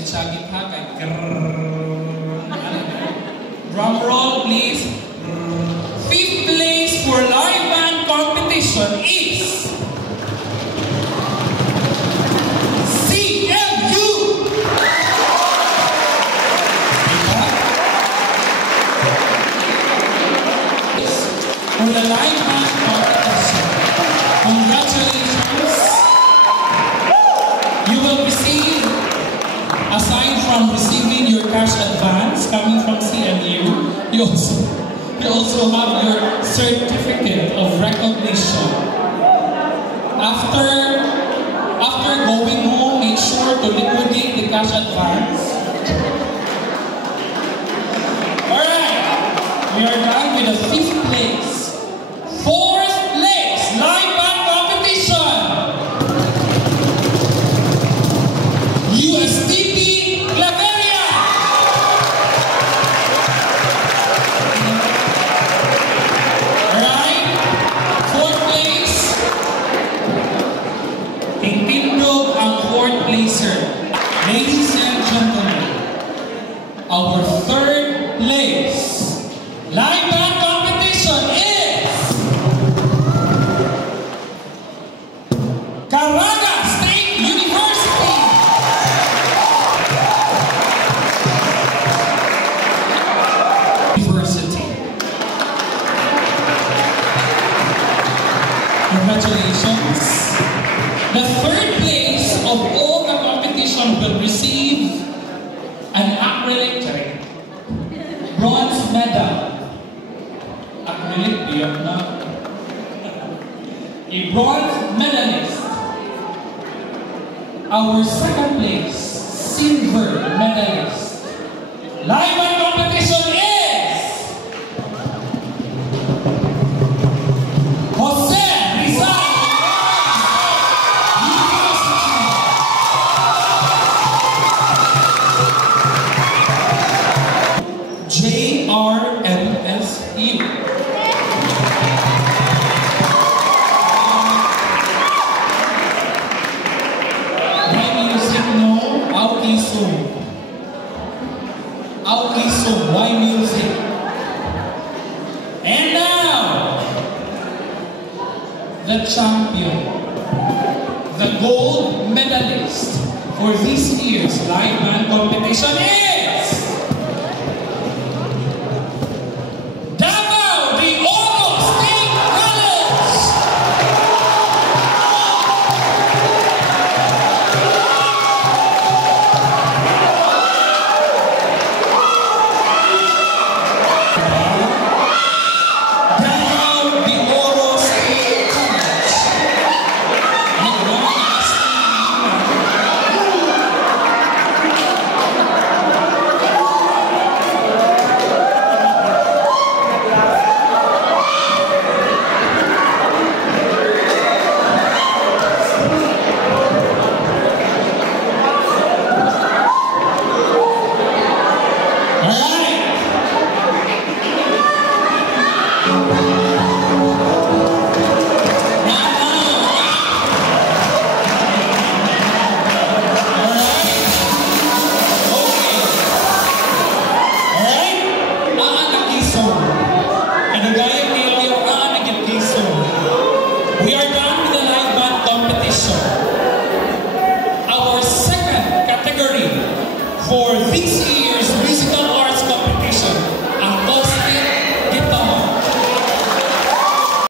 Chagit Hakay. Drum roll, please. Fifth place for live band competition is CMU. For the live band competition, congratulations. You will receive, aside from receiving your cash advance coming from CMU, you also have your certificate of recognition. After going home, make sure to liquidate the cash advance. Alright, we are done with the 5th place. 4th place, live band competition. USTP Claveria. Alright, 4th place. Tindog ang 4th placer. Ladies and gentlemen, our 3rd place live band competition is Caraga State University. Congratulations. The 3rd place of all the competition will receive an acrylic bronze medal. Acrylic, biyok na. A bronze medalist. Our 2nd place, silver medalist. Live band competition is Jose Rizal University. JRMSU. My music, no. Aokiso, why music? And now, the champion, the gold medalist for this year's live band